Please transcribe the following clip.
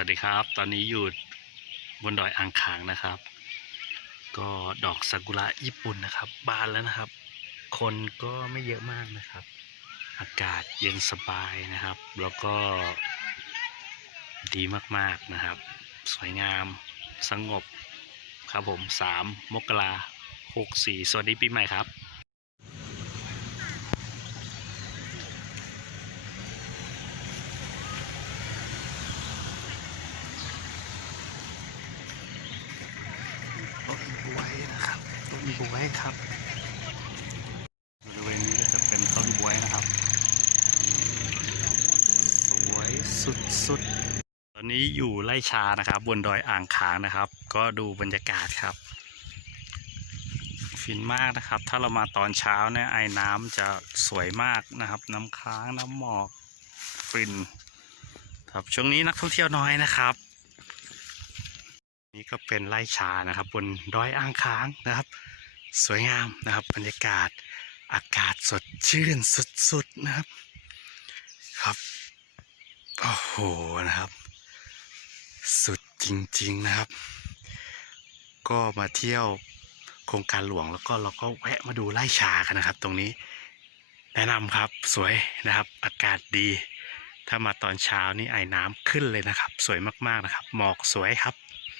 วัสดีครับ ตอนนี้อยู่บนดอยอ่างขางนะครับ ก็ดอกซากุระญี่ปุ่นนะครับ บานแล้วนะครับ คนก็ไม่เยอะมากนะครับ อากาศเย็นสบายนะครับ แล้วก็ดีมากๆนะครับ สวยงามสงบครับผมสามมกราหกสี่สวัสดีปีใหม่ครับ ต้นบวยนะครับ ต้นบวยครับบริเวณนี้ก็จะเป็นต้นบวยนะครับ สวยสุดๆ ตอนนี้อยู่ไร่ชานะครับ บนดอยอ่างขางนะครับ ก็ดูบรรยากาศครับ ฟินมากนะครับ ถ้าเรามาตอนเช้าเนี่ยไอ้น้ำจะสวยมากนะครับ น้ำค้างน้ำหมอกฟินครับช่วงนี้นักท่องเที่ยวน้อยนะครับ นี่ก็เป็นไร่ชานะครับ บนดอยอ่างค้างนะครับ สวยงามนะครับ บรรยากาศอากาศสดชื่นสุดๆนะครับครับโอ้โหนะครับ สุดจริงๆนะครับ ก็มาเที่ยวโครงการหลวงแล้วก็เราก็แวะมาดูไร่ชากันนะครับ ตรงนี้แนะนำครับสวยนะครับ อากาศดี ถ้ามาตอนเช้านี่ไอ้น้ำขึ้นเลยนะครับ สวยมากๆนะครับ หมอกสวยครับ